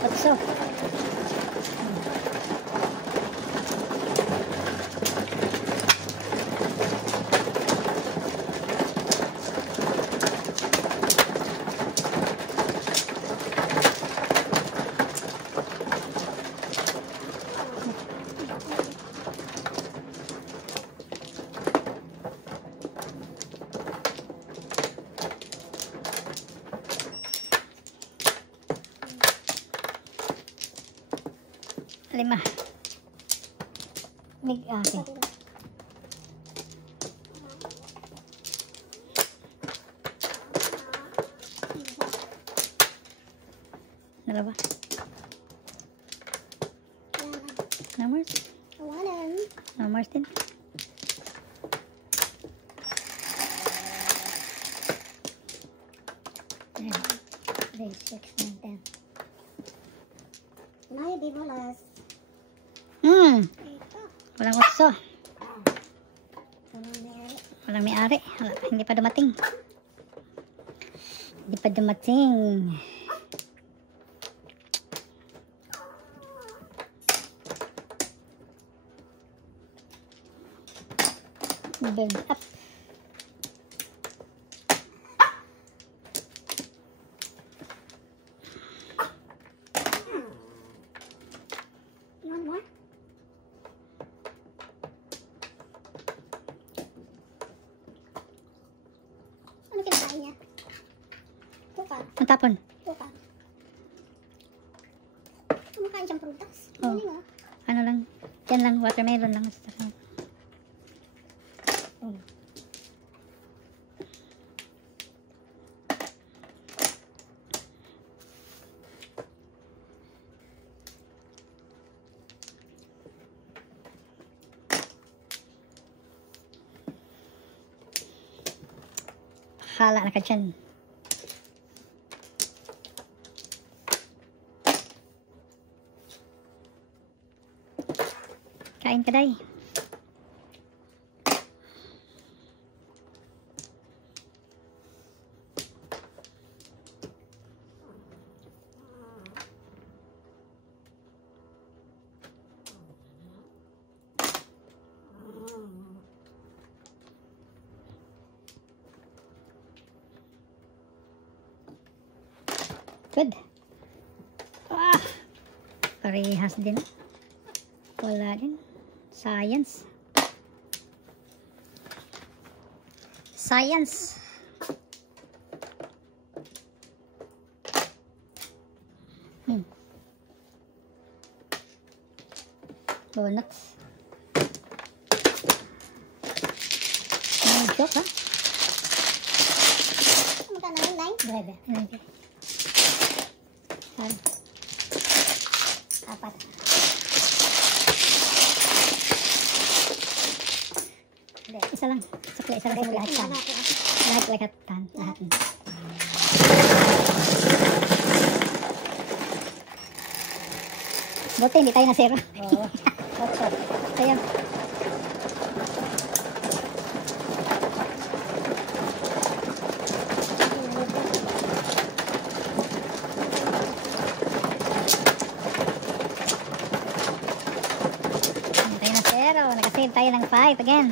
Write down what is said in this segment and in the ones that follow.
What's up? Lima. Mig okay. Dalawa. Numbers? Numbers din. Three, 6, 9, 10. Nay, di balas. Walang utso. Walang may-ari. Hindi pa dumating. Hindi pa dumating. Build up. One more. Ano kinakain niya? Tukal. Ang tapon. Tukal. Kumakain siyang prutas. Oh. Galing, Ano lang. Yan lang. Watermelon lang. Oh. Hala na ka dyan. Kain ka day. Good. Parehas din. Wala din. Science. Science. Donuts. Joke, ha? Magkano yung line? Bebe. Apat. Isa lang. Sakli, isa lang sa lahat tan. Lahat. Buti, hindi tayo na zero. Oo. Otso. Kaya, nag-save tayo ng 5 again.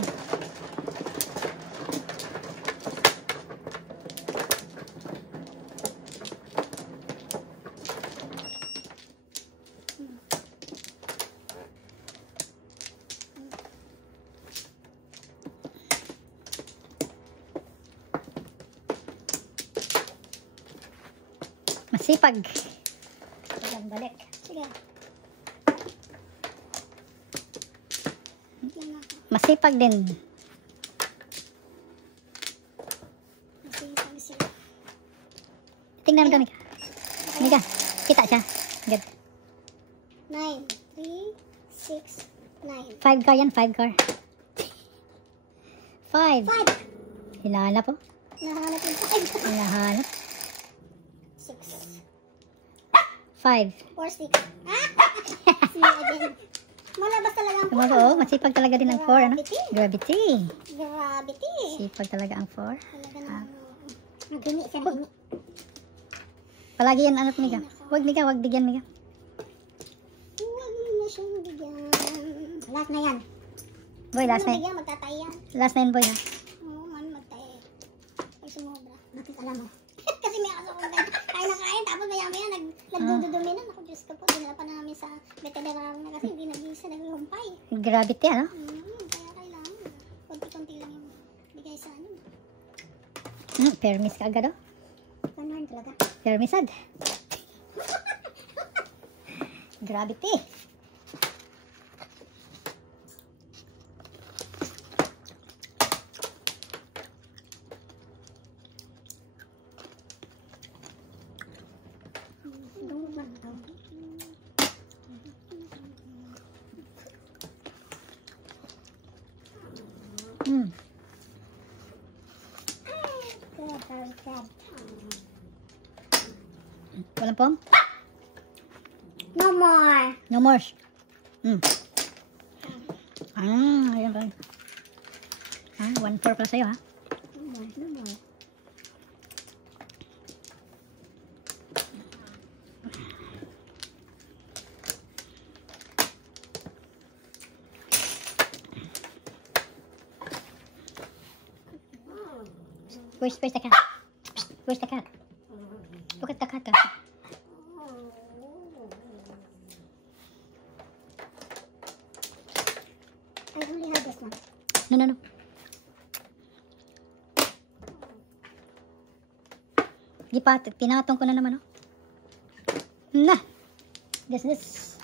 Masipag. Balik. Sige. Masipag din. Masipag sila. Tingnan mo daw, Mika. Mika, kita siya. Good. 9, 3, 6, 9. 5 car yan, 5 car. 5. 5. Hinahanap po. Nahanap yung 5. Hinahanap. 6. 5. 4, 6. Malabas talaga ang 4. Oo, masipag talaga din ang 4, ano? Gravity. Gravity. Sipag talaga ang 4. Talaga na. Naghingi siya. Palagi yan, anak Mika. Wag Mika, wag bigyan Mika. Huwag mo na siyang bigyan. Last na yan. Boy, last na. Bigyan, magtatay yan. Last na yan, boy ha. Oo, mami, magtayo. Ay, sumobra. Bakit alam mo? Kasi may aso kong kain na kain, tapos maya-maya nagdududumi na. Naku, Diyos ko po, dinala pa namin sa veterinary na kasi hindi nag-isa, nag-humpay. Gravity, ano? Kaya kailangan. Konti-konti lang yung bigay sa ano. Permis ka agad, oh. Ganun talaga. Permisad. Gravity. Walang pom? No more. No more. Ayan ba? 1-4 pala sa'yo, ha? No more. Where's the cat? Where's the cat? Look at the cat. I only have this one. No. Gipat, pinatong ko na naman, oh. Na! This.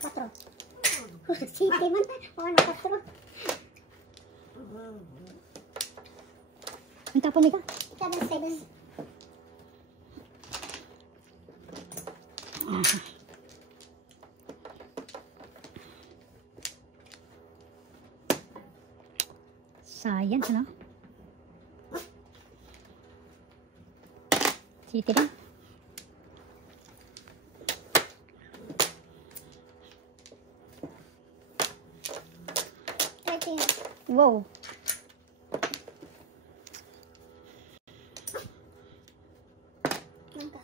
Patro. City man. Ano, patro? Ang tapon ni ka? 7. Science, ano? City din. Wow. Langka.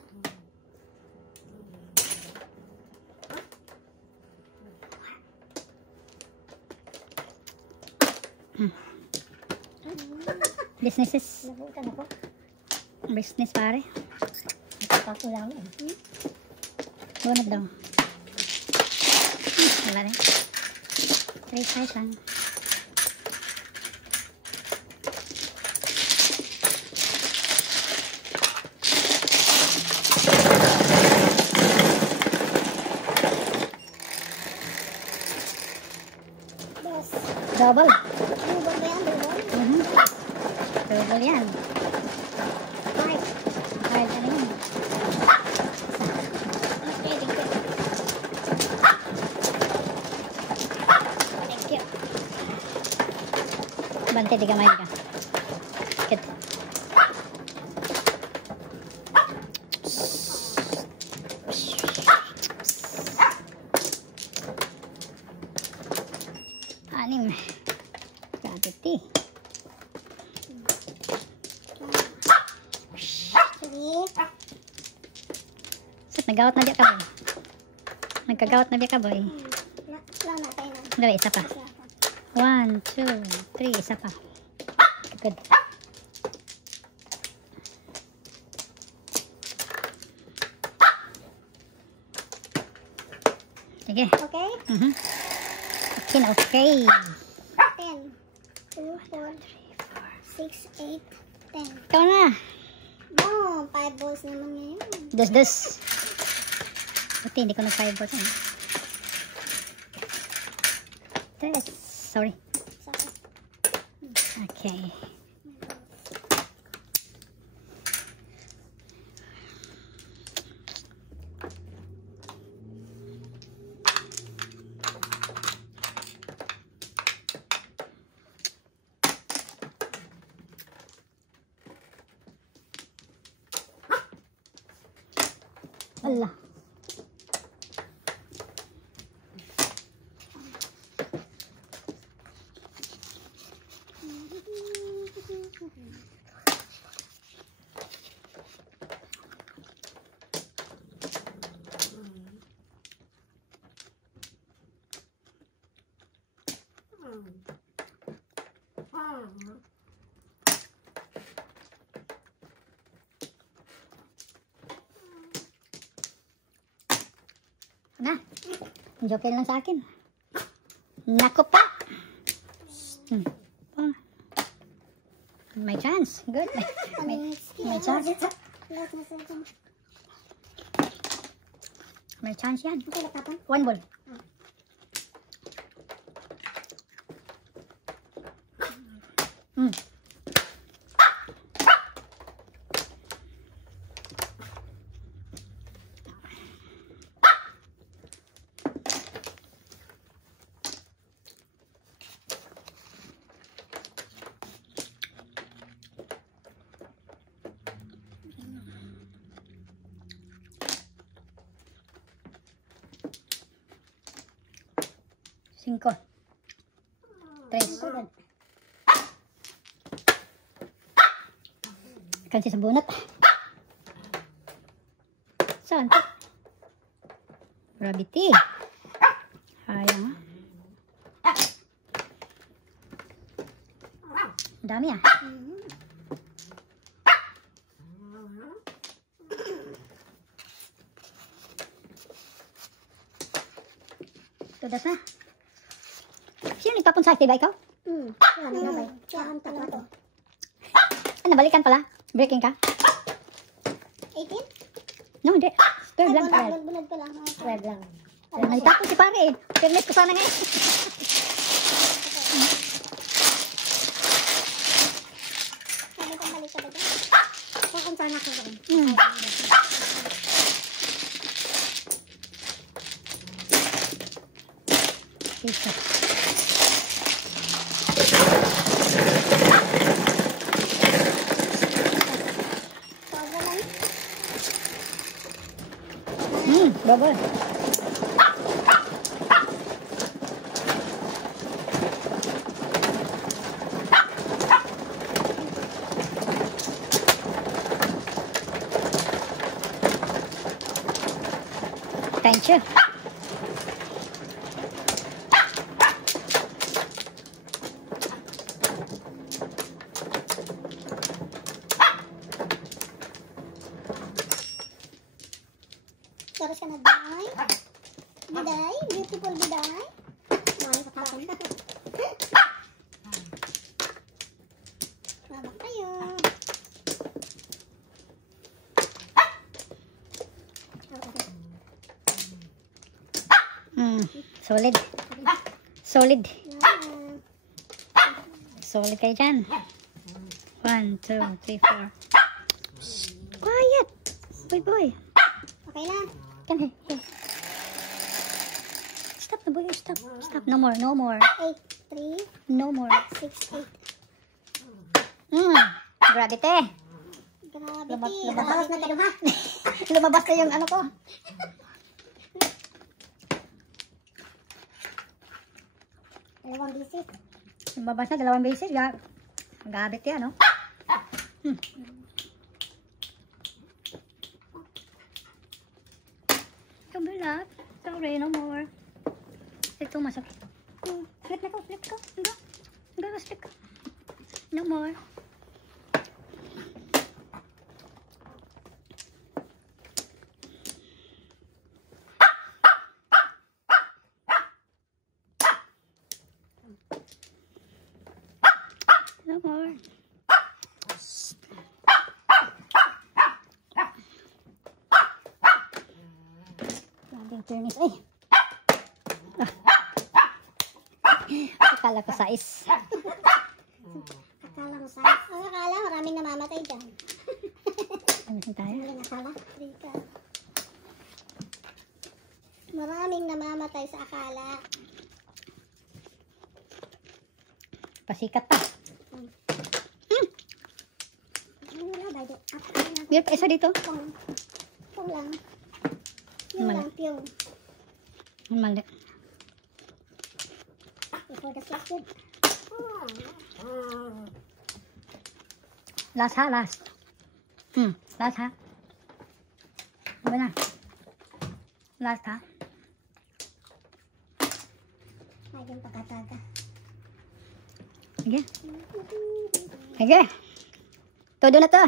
Businesses. Nabutan ako. Business, pare. Nagpapakulang eh. Bunot daw. Wala rin. 3 size lang. Dos. Double. Double ba yan? Double? Double yan. 5. Kahit ano yun. Okay, thank you. Thank you. Bante, di kamay ka. Good. Anim. Gravity. 3. Sat, nagawat na biya ka, boy. Nagkagawat na biya ka, boy. Lang na tayo na. Dali, isa pa. 1, 2, 3, isa pa. Good. Sige. Okay? Okay. 10. 2, 4, 6, 8, 10. Ikaw na. No, 5 balls naman ngayon. Dos. Buti, hindi ko nag-5 balls. Tres. Sorry. Sorry. Okay. Allah. Na. Joke lang sa akin. Naku pa. Oh. May chance. Good. May chance. May chance yan. One ball. Cinco. Tres. Kasi sa bunot. Saan? Gravity. Sayang. Dami ah. Tudas na. Sino nagtapon sa diba ikaw? Nabalikan pala? Breaking ka? 18? No, hindi. 12 lang. 12. Bunod ko lang. 12 lang. Nagtapon si pare eh. Fairness ko sana ngayon. Sabi kong balik ka ba dyan? Kung sana ko ba? Jesus. Bubble. Thank you. Terus ka na, Biday. Biday, beautiful Biday. Maraming kapakon. Mabak tayo. Solid. Solid. Solid kayo dyan. 1, 2, 3, 4. Quiet. Boy. Okay na. Come here. Stop na boy. Stop. Stop. No more. No more. 8, 3, No more. 6, 8. Gravity. Gravity. Lumabas na tayo ha. Lumabas na yung ano ko. Dalawang bisis. Lumabas na 2 beses. Gravity ano. Kabilat. Sorry, no more. Ito masakit. Flip na ko. Hanggang flip ko. No more. No more. Grabing turnis. Ay! Akala ko size. Akala mo sa... Ang akala, maraming namamatay dyan. Ano tayo? Ang akala, Rika. Maraming namamatay sa akala. Pasikat pa. Wala ba ito? Meron pa isa dito. Pong lang. Yung Mali. lang, piyong. Ang mali. Before the flash. Last ha, last. Last ha. Ano na? Last ha. Ay, yung pagkataga. Sige. Sige. Todo na to.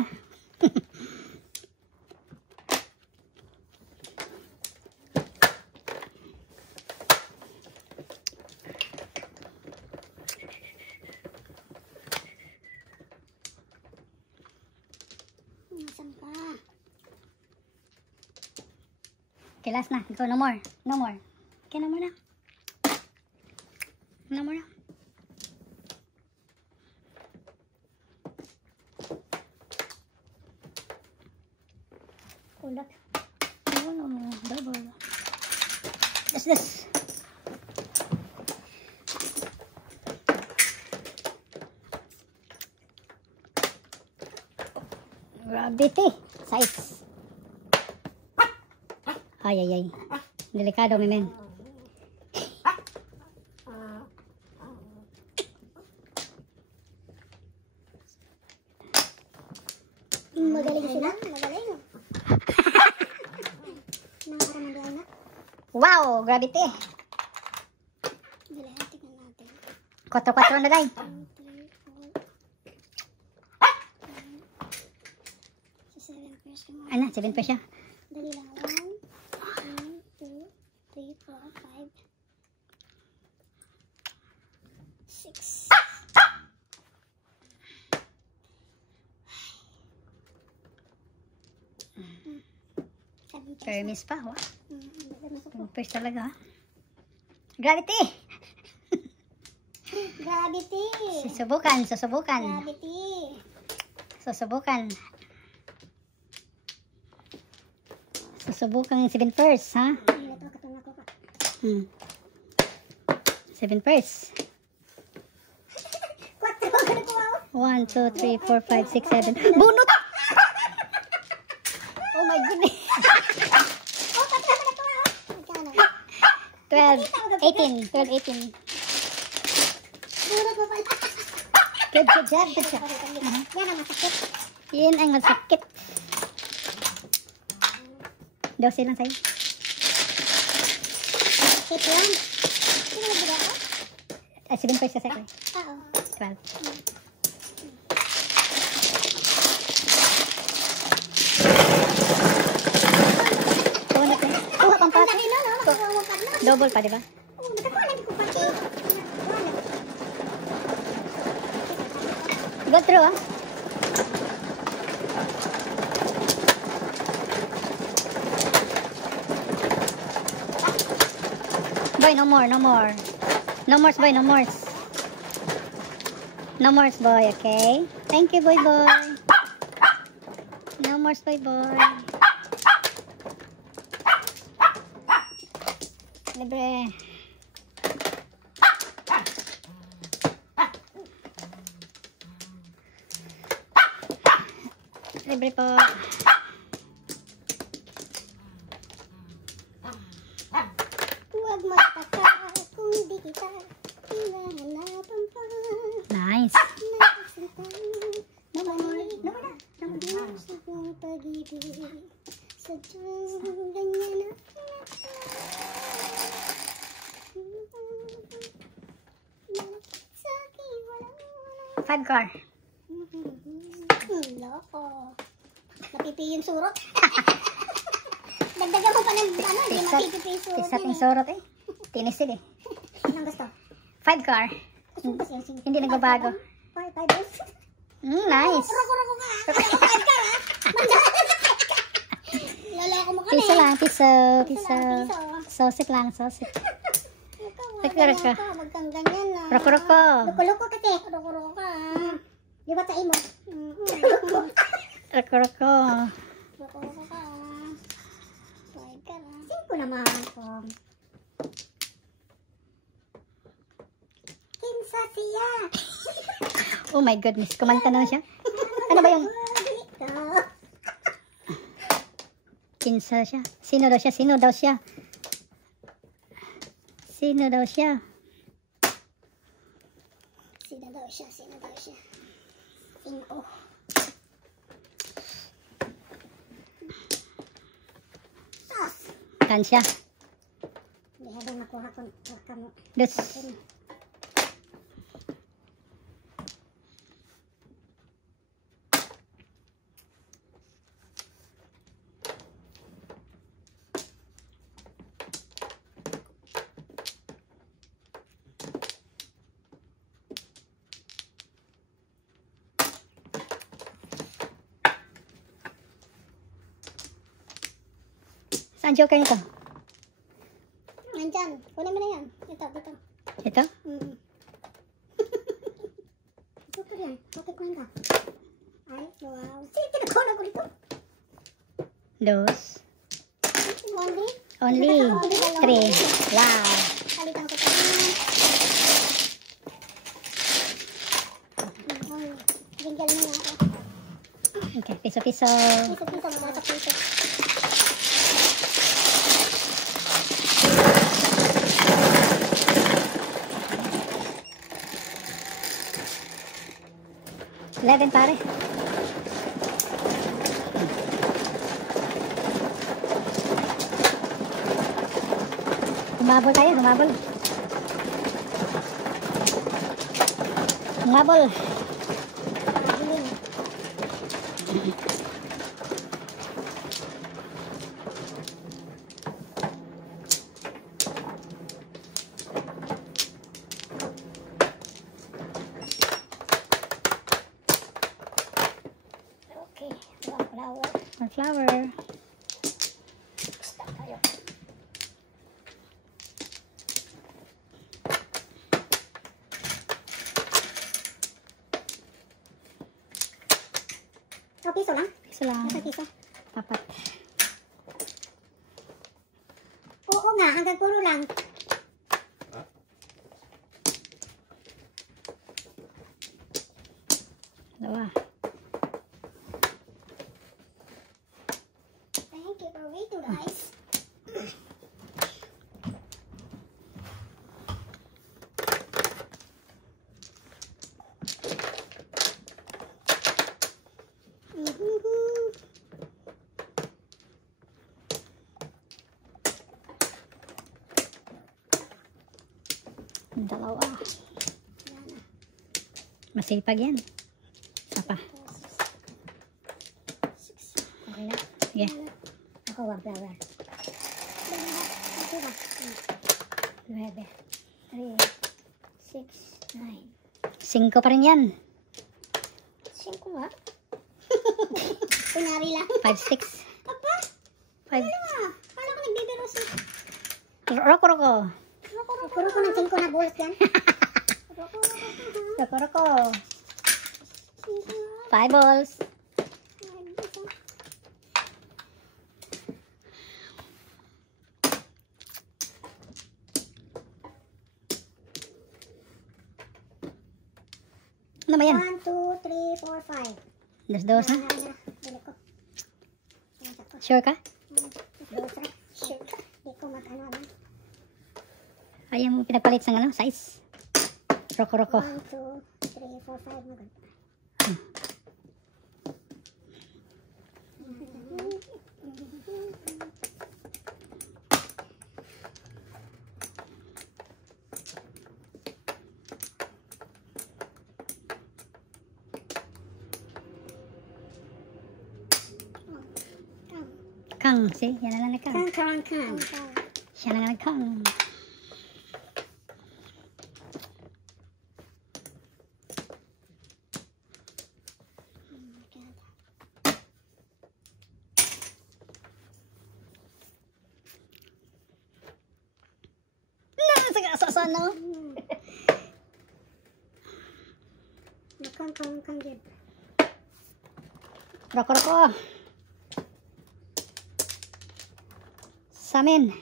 Nasaan ka? Okay, last na. Go, no more. No more. Okay, no more na. No more na. Kulot. No. Double. This. Gravity. Size. Ay. Delikado, men. Magaling sila. Magaling. Nakakaramagay na. Wow, gravity. Dali, tingnan natin. 4 na day. 2, 3, 4. Sa 7 pairs ka mo. Ano, 7 pa siya. Dali lang. 1, 2, 3, 4, 5, 6. Permis pa, wa? Gravity. First talaga, ha? Gravity! Gravity. Susubukan. Gravity. Susubukan yung 7 first, ha? Ito, katong ako ka. 7 first. 4, ganun ko ako. 1, 2, 3, 4, 5, 6, 7. Bunot! Oh my goodness. Oh, katong ako na ako. Magkano? 12, 18. Bunot mo pala. Good job. Yan ang masakit. Yan ang masakit. 12 lang sa'yo. Sakit yan. Sino nagbuda ako? 7 first kasi ako. Oo. 12. Kuha pang Ang pa. laki na, no? Makakawangpad na. Double pa, di ba? Oo, nakakuha lang ko pati. Go through, ah. Boy, no more. No more, boy, no more. No more, boy, okay? Thank you, boy. No more, boy. Libre. Libre po. Huwag magtaka kung di kita hinahanapan pa. Nice. No more na. Sa kong pag-ibig, sadyang ganyan na. Sa akin walang 5 car. loko. Napipi yung surot. Dagdagan mo pa ng ano, hindi mapipipi yung surot. Isa ting sorot eh. Tinisid eh. Anong gusto? 5 car. Gusto mo kasi yung Hindi nagbabago. 5 Nice. Roko ka. 5 ka ha? Laloko mo kami. Piso lang, piso. Piso. Sosit lang, sosit. Ganyan ka. Huwag kang ganyan na. Roko-roko. Loko-loko kasi. Roko-roko ka. Di ba sa imo? Roko-roko. Loko-loko ka. 5 ka na. 5 naman ko. Kinsa siya. Oh my goodness, kumanta na siya. Ano ba yung kinsa siya? Sino daw siya? Sino daw siya? 5. Kansya. Hindi habang nakuha ko kamo. Dos. Saan joker nito? Nandyan. Kunin mo na yan. Ito, dito. Ito? Super yan. Bakit man ka? Ay, wow. Sige, tinagkona ko dito. Dos. Only? Only. 3. Wow. Palitan ko pa. Gingal mo na ako. Okay, piso-piso. Piso-piso mo sa piso. Eleven pare. Humabol tayo, humabol. Humabol. Okay. Flower. One flower. Stop tayo. Oh, piso lang? Piso lang. Nasa piso? 4. Oo nga, hanggang puro lang. Dalawa. Thank you for waiting, guys. Dalawa. Masipag yan. Apa? Okay na. Sige. Ako, wag flower. 9, 3, 6, 9. 5 pa rin yan. 5 nga. Kunwari lang. 5, 6. Apa? 5. Ano nga? Kala ko nagbibiro si... Roko-roko. Puro ko ng 5 na bulas yan. Roko-roko. 5 balls. Ano ba yan? 1, 2, 3, 4, 5. Dos-dos ha? Bili ko. Sure ka? Dos na. Shit. Di ko mag-ano na. Ayaw mo pinagpalit sa ano? Size? Roko-roko. 1, 2, 3, 4, 5. Maganda. Kang. See? Yan na lang na Kang. Kang. Siya na lang Kang. Sa ano? Kang gib. Roko-roko. Samin.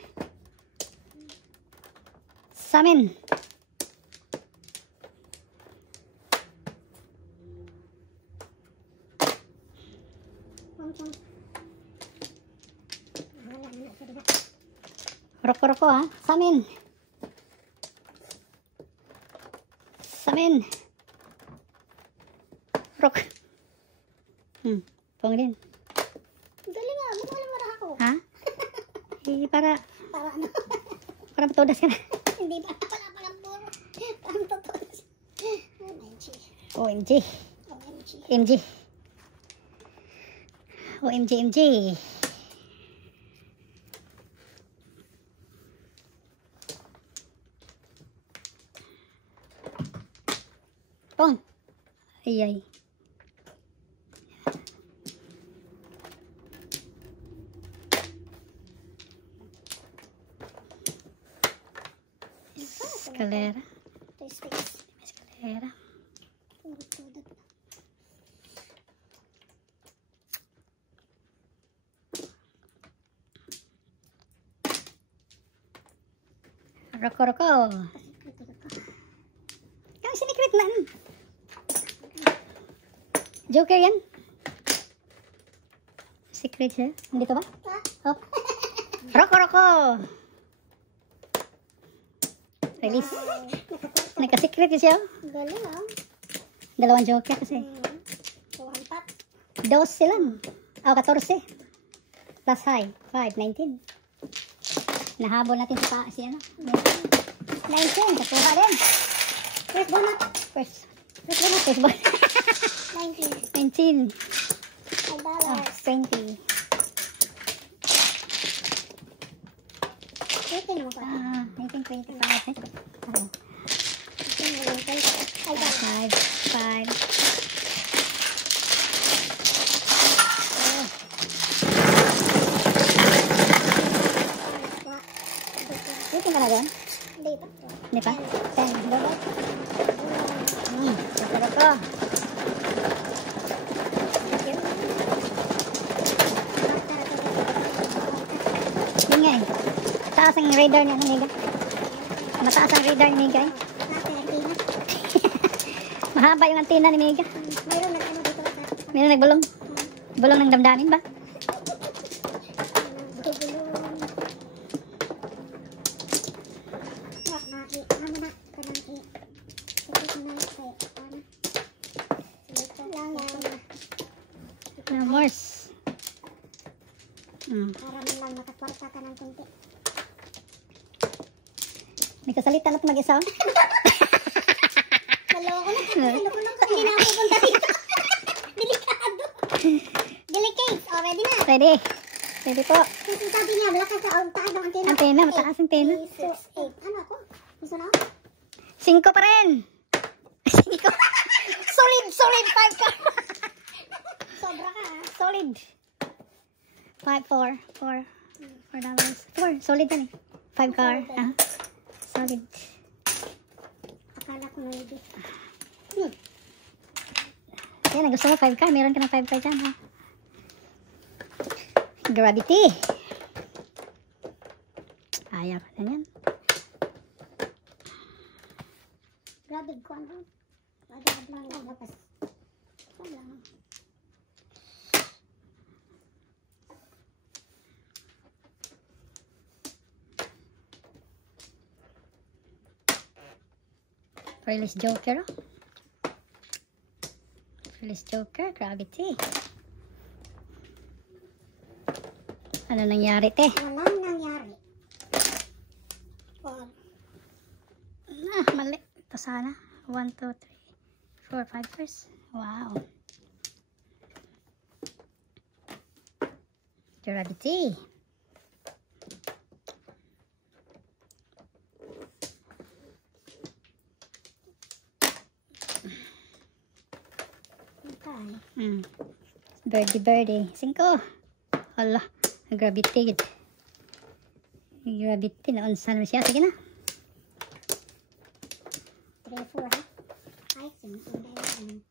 Samin. Roko-roko ha. Samin. Samin. Rok. Pong din. Dali nga, mawala ako. Ha? Eh, para Para ano? para matudas ka na. Hindi pa pala puro. Parang totoo. OMG. OMG. MG. OMG, MG. Pong. Ay. Escalera. Ito yung space. Escalera. Puro-pudot. Roko-roko. Yung sinikrit man. Joker yan. Secret siya. Dito ba? Oh. Roko-roko. Release. Nagka-secret siya. Galing ah. Dalawang joker kasi. Tuhan pat. 12 lang. Oh, 14. Plus high. 5, 19. Nahabol natin si ano? 19. Kapuha din. First donut. First ball. 19. 19. $5. Oh, 20. Ito naman ko. 19, 25. Oh, Ito naman ko. $5. 5. Ito ka na doon? Hindi pa. Hindi pa? 10. Doon. Ito ko. Yun nga eh. Mataas ang radar niya, Miga. Mataas ang radar ni Miga eh. Mahaba yung antina ni Miga. Mayroon na ano dito. Meron nagbulong. Bulong ng damdamin ba? Morse. Para man lang makakwarta ka ng kunti. May kasalita na ito mag-isa. Maloko na. Maloko na. Hindi na ako punta dito. Delikado. Delicate. Oh, ready na. Ready. Ready po. Kasi sabi niya, malakas sa taas ng antena. Antena, mataas ang antena. 6, 8. Ano ako? Gusto na? 5 pa rin. 5. Solid, 5 ka. Sobra ka ha. Solid. 4 dollars. 4. Solid yan eh. 5 car. Solid. Akala ko maybe. Yan, gusto mo 5 car. Meron ka ng 5 car dyan ha. Gravity. Ayaw pa na yan. Grabe ko ano. Grabe lang lang. Lapas. Wala. Fearless Joker. Fearless Joker. Gravity. Ano nangyari, te? Walang nangyari. Mali. Ito sana. 1, 2, 3, 4, 5 first. Wow. Gravity. Birdie. 5. Hala. Gravity. Gravity. Naunsan mo siya. Sige na. 3, 4 ha? Ay, sinundan.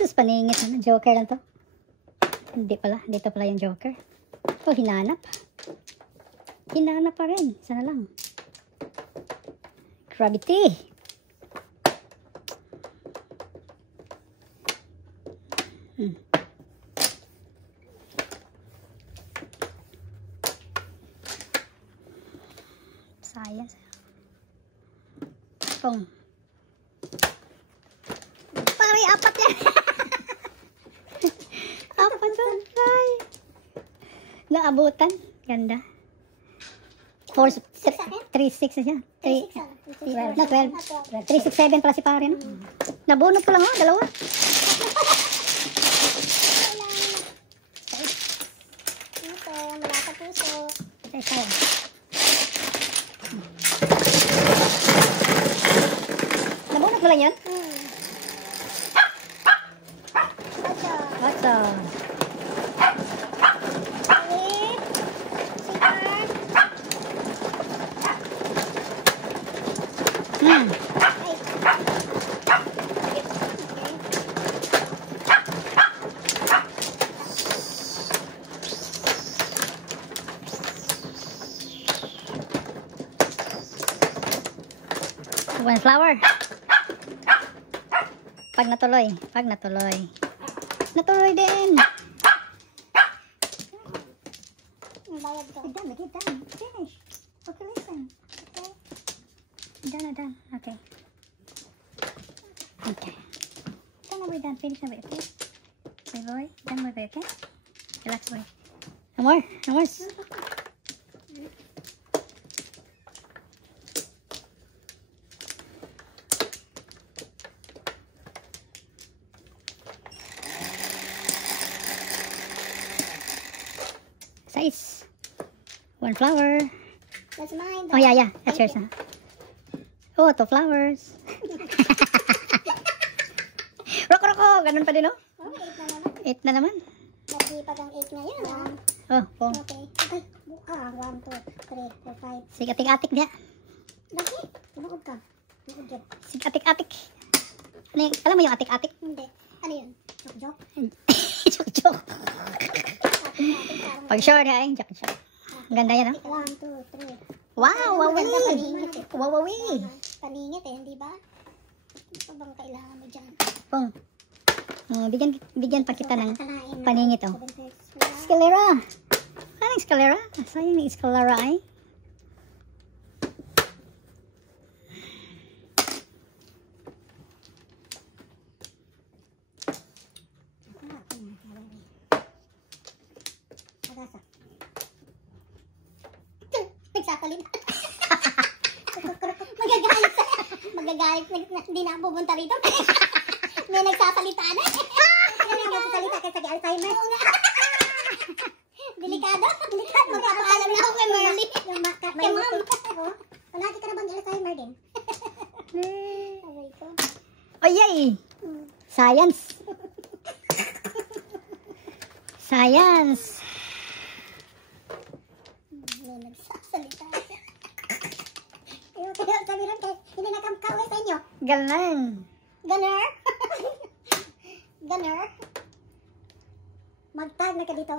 Sus, paningit. Joker lang to. Hindi pala. Dito pala yung Joker. Oh, hinanap. Hinanap pa rin. Sana lang. Gravity. Science. Pong. Pare, 4 yan. 4 doon. Ay. Naabutan. Ganda. 4, 3, 6 na siya. 3, 12. 3, 6, 7 para si pare. No? Nabunot ko lang oh, 2. Ito, mula sa puso. Isa. Nabunot mo lang yun? What's up? One flower. Pag natuloy. Natuloy din. Bayad ka. Done. Finish. Okay, listen. Okay. Done. Okay. Okay. We're done. Finish na ba? Okay. Okay, boy. Done mo ba? Okay. Relax, boy. No more. Size. One flower. That's mine. Oh, yeah. That's yours, huh? Oh, 2 flowers. Roko. Ganun pa din, oh. Oh, 8 8 na na naman. naman. Nasipag ang 8 ngayon, ha? Oh, 4. Okay. Ay, buka. 1, 2, 3, 4, 5. Sige, atik-atik niya. Laki. Bukod ka. Bukod yun. Sige, atik-atik. Ano yung, alam mo yung atik-atik? Hindi. Ano yun? Jok-jok? Joke. Ating parang... Pag short, ha? Joke. Ang ganda yan, oh. 1, 2, 3. Wow, Maganda wawi. paningit eh. Wawawi. Paningit eh, hindi ba? Ano pa bang kailangan mo dyan? Pong. Bigyan pa kita ng Kanain na. paningit, oh. 7 pesos. Escalera. Anong escalera? Sayang yung escalera, ay. Nagsasalita. Magagalit. Hindi na pupunta rito. May nagsasalita na. May nagsasalita kasi Alzheimer. Delikado. Magpapaalam na ako kay Merly. Kay Mom. Palagi ka na bang Alzheimer din? Aray ko. Oh, yay! Science. May nagsasalita siya. Ayaw kayo sabi rin kahit hindi nakamkaway sa inyo. Galang. Gunner? Gunner? Mag-tag na ka dito.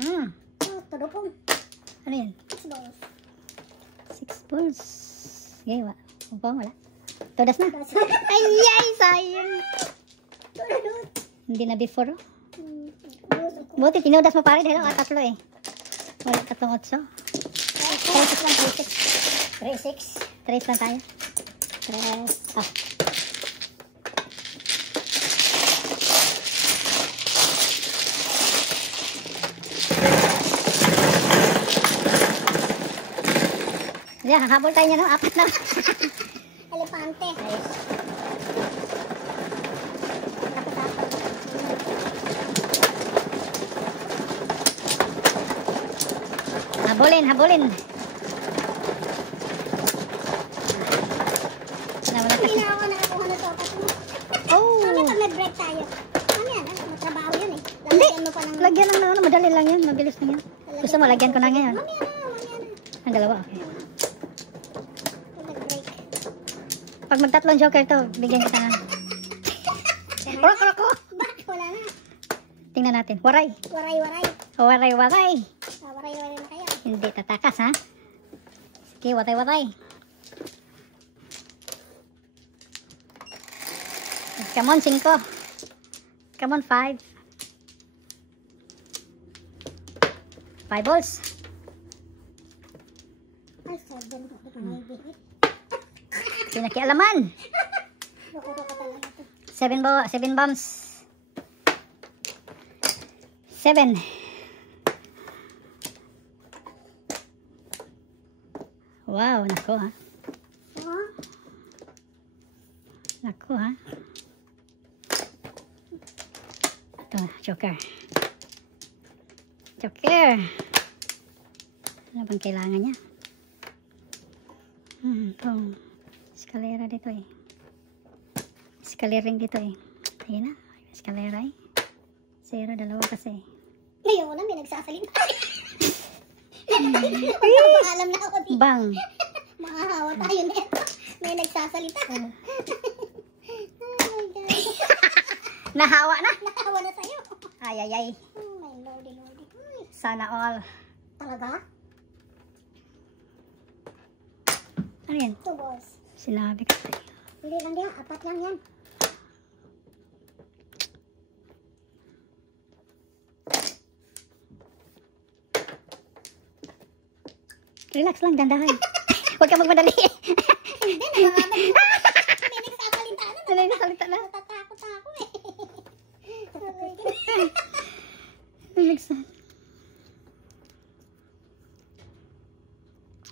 Oh, tudupong. Ano yun? 6 balls. 6 balls. Okay, wala. Todas na. Ay, sayang. Hindi na before, oh. Buti, tinudas mo pa rin. Hello, tatlo eh. Wala, 3, 8. 3, 6 lang, 3, 6. 3 lang tayo. 3. Ah. Yeah, habol tayo niya, no? 4 na. Elepante. Habulin. Wala Hindi kasi. na ako nakakuha na topas mo. Oh! Mami, pag nag-break tayo. Mami, matrabaho yun eh. Hindi. Lalagyan mo pa ng... Lagyan lang na, madali lang yan. Mabilis lang yan. Gusto mo, lagyan ko na ngayon. Mami, Ang dalawa, okay. Pag nag-break. Pag magtatlong joker to, bigyan kita ng... Roko! Bakit? Wala na. Tingnan natin. Waray. Waray. Waray. Waray na kayo. Hindi tatakas, ha? Sige, waray. Come on, 5. Come on, 5. 5 balls. Ay, 7. Hindi ka naibigit. Pinakialaman. Loko ka talaga to. 7 bombs. 7. Wow, nako ha. Oh. Nako ha. Ito, joker. Joker. Ano bang kailangan niya? Itong eskalera dito eh. Eskalering dito eh. Ayun na. Eskalera eh. 0, 2 kasi. Ngayon na, may nagsasalita. Alam na ako dito. Bang. Makahawa tayo nito. May nagsasalita. Oh my God. Nahawa na. Nakahawa na sa'yo. Ay, ay, ay. Oh my lordy, lordy. Sana all. Talaga? Ano yan? 2 balls. Sinabi ko sa'yo. Hindi lang yan. 4 lang yan. Relax lang, dandahan. Huwag ka magmadali. Hindi, nangangaman. May nagsasalita na. May nagsasalita na. Natatakot ako eh.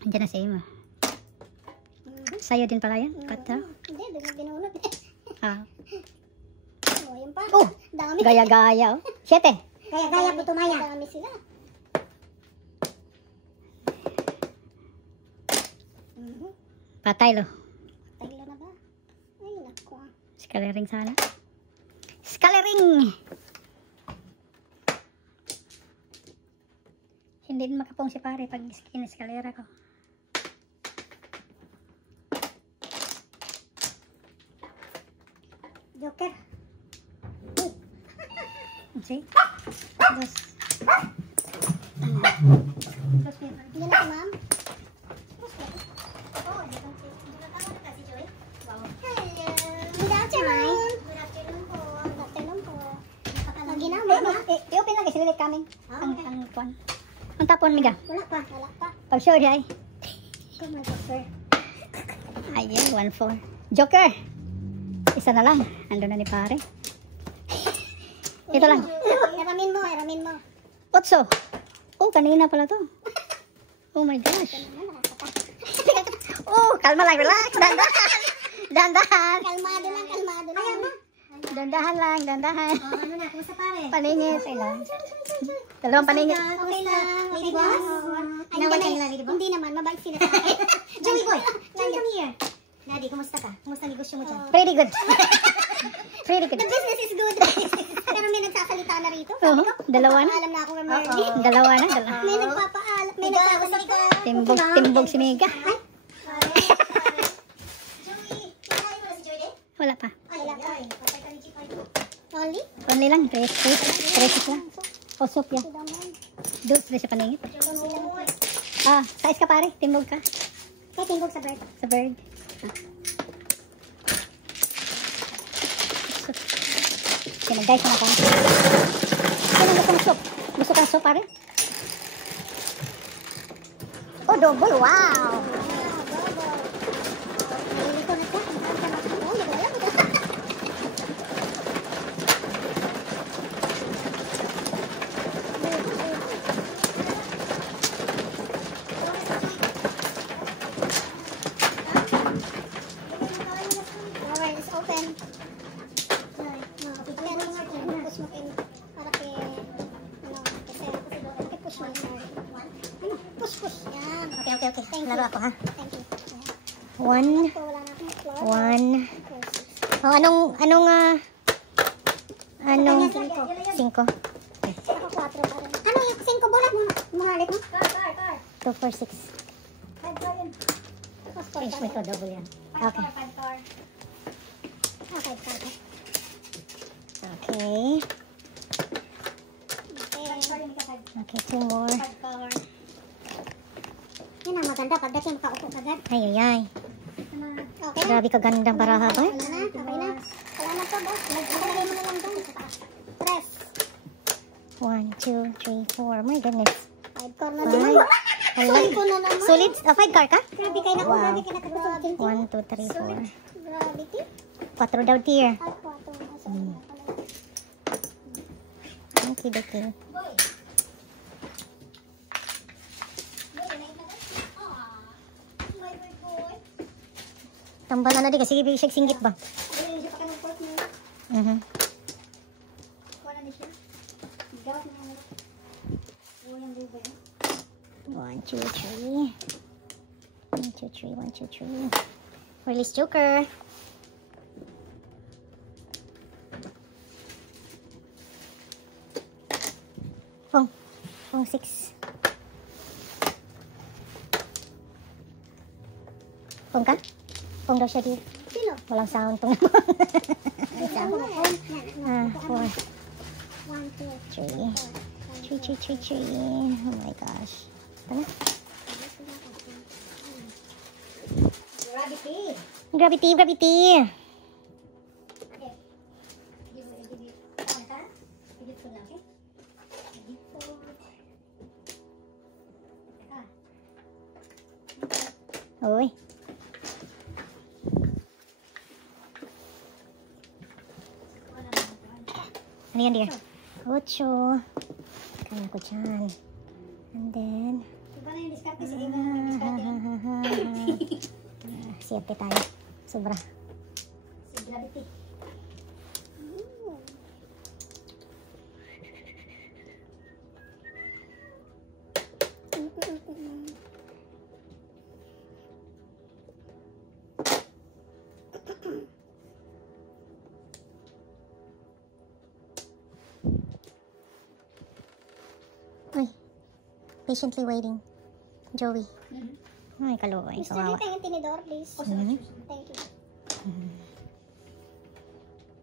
Andiyan na sa iyo. Sa'yo din pala yan? Pata? Hindi, binunod eh. Ah. Oh, yun pa. Oh! Dami. Gaya-gaya oh. 7. Gaya-gaya po tumaya. Dami sila. Patay lo. Taglo na ba? Ay, naku. Skalering sana. Skalering! Hindi din makapong si pare pag in-eskalera ko. Joker. See? Dos. Hindi na si ma'am. Good afternoon. Good afternoon po. Good afternoon po. Maginawa ba? I-open lang kasi ulit coming. Ang kwan. Ang tapon, miga. Wala pa. Wala pa. Pag sure ay. Come on, Joker. Ayan, 1-4. Joker! Isa na lang. Ando na ni pare. Ito lang. Eramin mo, eramin mo. 8. Oh, kanina pala to. Oh my gosh. Oh, kalma lang. Relax. Dandahan. Dandahan. Kalmado lang, kalmado lang. Ayan na. Dandahan lang. Dandahan. Oh, ano na, kumusta pare? Paningit. Ilan. Dalawang paningit. Okay lang. Lady boss? Nawal ka nila, Lady Boss? Hindi naman, mabait sila sa akin. Joey boy, Joey, come here. Daddy, kumusta ka? Kumusta ang negosyo mo dyan? Pretty good. Pretty good. The business is good. Pero may nagsasalita na rito. Oo, dalawa na. Alam na ako ng Merly. Dalawa na. Dalawa. May nagpapaalam. May nagsasalita. Timbog, timbog si Mega. Ay, Joey, kinakain mo na si Joey din? Wala pa. Ay, ay, patay ka ni Chief Ay. Only? Only lang. 3 lang. O soup yan. Doon sila sa paningit. Ah, size ka pare. Timbog ka. Kaya tingog sa bird. Sa bird. Sinagay ka na ka. Sino gusto ng soup? Gusto ka ng soup pare? Oh, double. Wow! Nalilito na siya. Oh, hindi ko alam. Alright, it's open. Push mo kayo. Para kay, ano, kasi push mo. Ano, push. Yan. Okay, okay, okay. Thank you. Laro ako ha. Thank you. 1, So, wala na akong floor. 1. Oh, anong 5. Saka 4 pa rin. Ano yung 5 bulat mo? Mga ulit mo? 2, 4, 6. Finish mo ito. Double yan. Okay. Okay. Okay. Okay, 2 more. Yan ang maganda. Pagdating makaupo kagad. Ay, ay, ay. Okay na? Grabe kagandang baraha ba? Wala na. Okay na. Wala na to, boss. Lagay mo na lang doon. Press. 1, 2, 3, 4. My goodness. 5 core na din. Sulit ko na naman. Sulit? 5 car ka? Grabe kayo na. Wow. Grabe kayo nakatulog. 1, 2, 3, 4. Gravity. 4 daw tier. Ay, 4 na sa una pala. Okay, okay. Tambalan na di kasi siya singgit ba? Ayun, siya pa ka ng pork mo. Wala na siya. Gawat na yan. Yung buba yun. 1, 2, 3. 1, 2, 3. 1, 2, 3. Release Joker. Pong 6. Pong ka? Pong daw siya dito. Sino? Walang sound tong. Ako na yan. Yan. 4, 1, 2, 3. 3. Oh my gosh. Tama? Gravity. Gravity. Uy. Ano yan, dear? 8. Kaya ko dyan. And then, Iba na yung diskarte sa iba na yung diskarte. 7 tayo. Sobra. Si Gravity. Uy. Patiently waiting. Joey. Ay, kaluwa. Ay, Mr. kawawa. Rita, yung tinidor, please. Mhm. Thank you.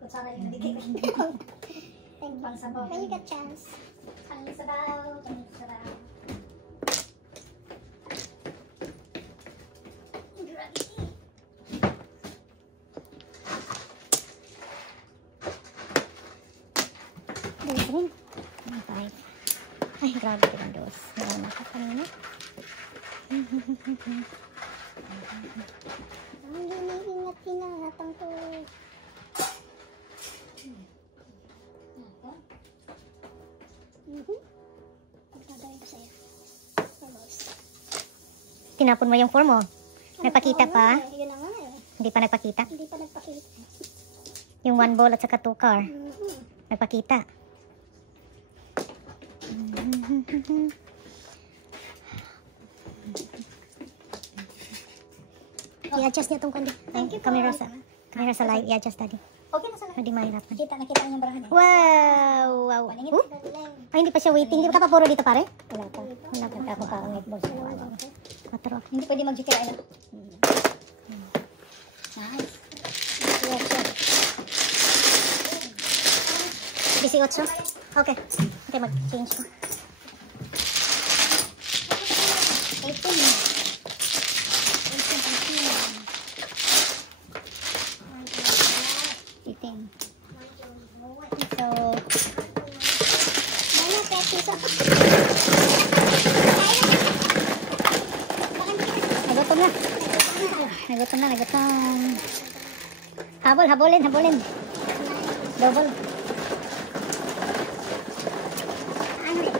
Kutsara yung nabigay ko. Thank you. Pangsabaw. When you get chance. Pangsabaw. Pangsabaw. Dali rin. 5. Ay, grabe ka dos. Nauna ka kanina. Ang hinihingat ang to. Pagdadawin ko sa'yo. Almost. Tinapon mo yung form mo. Nagpakita pa? Yun na nga eh. Hindi pa nagpakita. Hindi pa nagpakita. Yung 1 ball at saka 2 car. Mhm. Nagpakita. I-adjust niya itong camera sa live. I-adjust tadi. Okay na sa lahat. Hindi mahirapan. Nakita yung barahan eh. Wow! Wow! Paningin. Ay, hindi pa siya waiting. Hindi pa ka pa puro dito, pare? Wala pa. Wala pa. Ako pa ang netball sa wala. 4. Hindi pwede mag-GTI lang. Nice. 18. Okay. Okay, mag-change ko. 18. 18. So, Mana, Pepsi sa... nagutom na. Nagutom. Habulin. Double. Ano eh?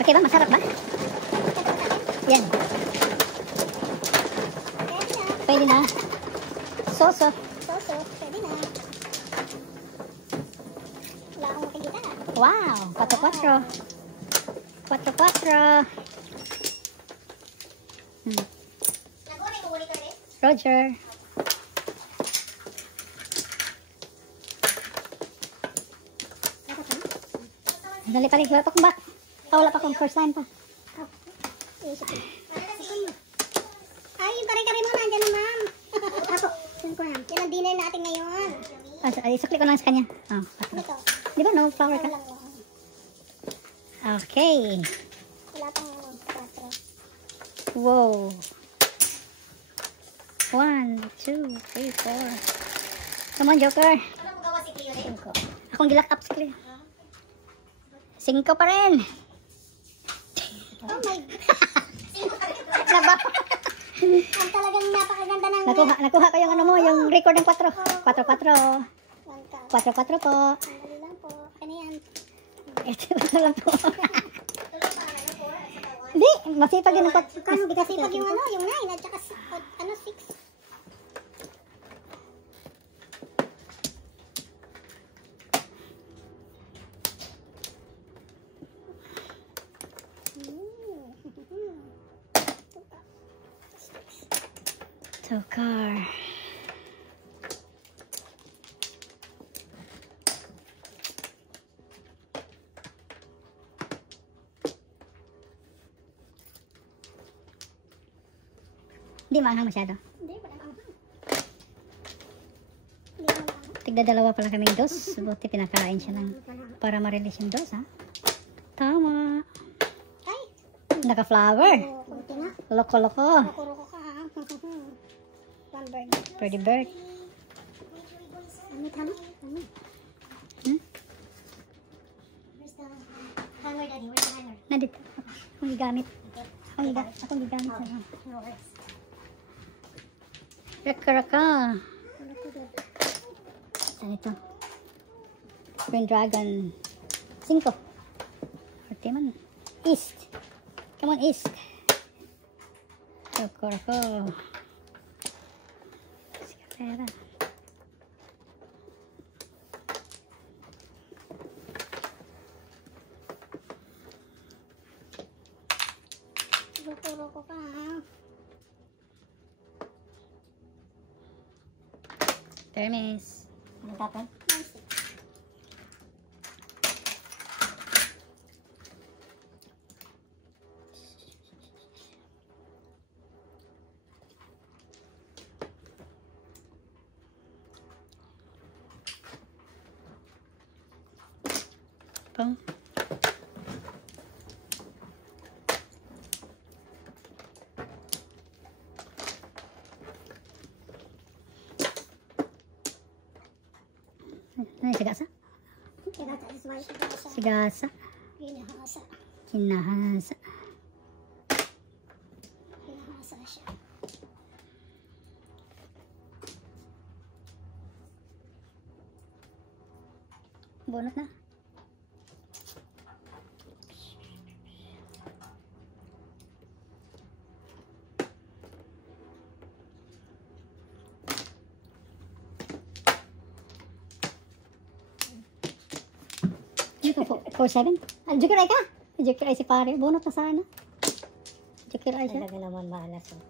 Okay ba? Masarap ba? Yan. Pwede na. Pwede na. Soso. Soso, pwede na. Wala akong makikita. Wow. 4-4. 4-4. Roger. Dali pala. Wala pa kong ba? Wala pa kong first time pa. Isip ko. Ay, yung kare-kare mo nandyan na, ma'am. Ako, saan ko yan? Yan ang dinner natin ngayon. Isukli ko lang sa kanya. Oh, Ito. di ba no flower ka? Ano lang yun. Okay. Wala pang 4. Wow. 1, 2, 3, 4. Come on, Joker. Ano mo gawa si Cleo rin? 5. Akong gilak up si Cleo. 5 pa rin. Oh my Laba. Ang talagang napakaganda ng... Nakuha ko yung ano mo, yung record ng 4. 4-4. 1 cup. 4-4 po. Sandali lang po. Ano yan? Ito lang po. Hindi, masipag din ang kot. Kasi pag yung ano, yung 9 at saka 6. Tokar. Hindi maanghang masyado. Hindi, walang anghang. Hindi naman anghang. Tigda-dalawa pala kaming dos. Buti pinakain siya ng para ma-release yung dos, ha? Tama. Ay, Naka-flower. kunti na. Loko-loko. Roko-roko ka ha. One bird. Birdie bird. Amit, amit. Hmm? Where's the hanger, Daddy? Where's the hanger? Nandito. Akong gigamit. Akong gigamit. No worries. Raka-raka. Saan ito? Green Dragon. 5. Pati man. East. Come on, East. Raka-raka. Pera. Roko-roko ka ha. Termis. Anong tapon? Pang. Ano yung sigasa? Kinata is white. Sigasa. Hinahasa. Hinahasa. Hinahasa siya. Bunot na. Ito po, 4-7. Joker ay ka. Joker ay si pare. Bunot na sana. Joker ay siya. Talaga naman malas. Oh.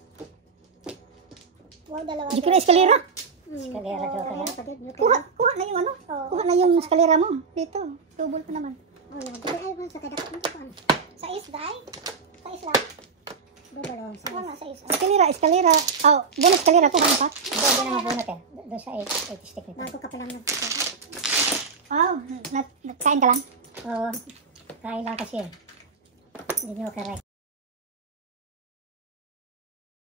Wow, dalawa. Joker ay eskalera. Eskalera, joker. Kuha na yung ano. Kuha na yung eskalera mo. Dito. Double pa naman. Oh, yung ay, ay, sa kadakot mo ko. Sa is, day? Sa is lang? Double on. Wala, sa is. Eskalera. Oh, bunot eskalera ko. Ano pa? Doon na mabunot eh. Doon sa 8 stick nito. Bago ka palang Oh, kain ka lang. Oo. Kain lang kasi eh. Hindi nyo correct.